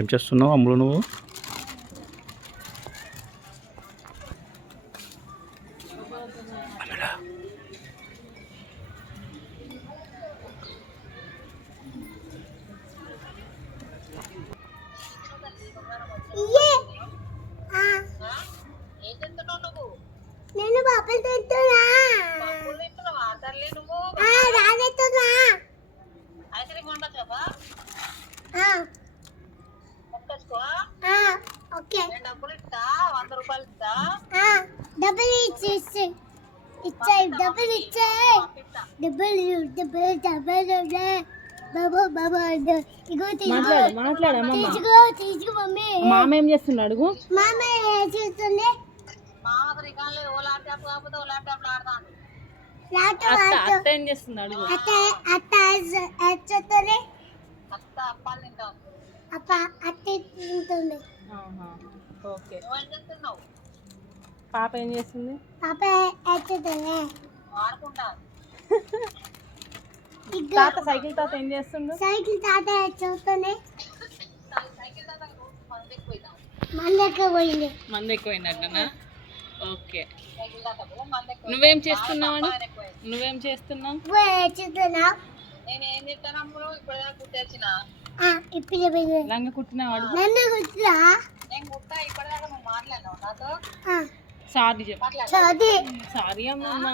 ఏం చేస్తున్నావు అమ్ములు నువ్వు? నేను బాపలు తింటున్నా. రానెత్తున్నా. ఓకే డబ్బులు ఇచ్చేసి ఇచ్చాయి. డబ్బులు ఇచ్చాయి. తీసుకో మమ్మీ. మామ ఏం చేస్తున్నాడు? అడుగు. మామ చేస్తుంది. అత్త ఏం చేస్తుంది? అడుగు. తింటుంది. ఓకే. పాప ఏం చేస్తుంది? పాప ఎత్తుతుంది. తాత సైకిల్ తాత ఏం చేస్తుండు? సైకిల్ తాత చూస్తుంది. మందెక్క పోయింది. మంద ఎక్కువైందటనా? ఓకే. నువ్వేం చేస్తున్నావు? నువ్వేం చేస్తున్నావు? లంగ కుట్టినావాడు? సారీ చెప్పు. సారీ అమ్మమ్మ.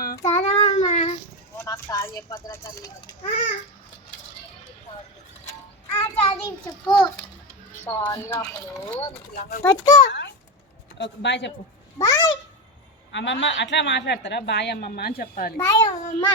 చెప్పు. బాయ్ చెప్పు. బాయ్ అమ్మమ్మ. అట్లా మాట్లాడతారా? బాయ్ అమ్మమ్మ అని చెప్పాలి. బాయ్ అమ్మమ్మ.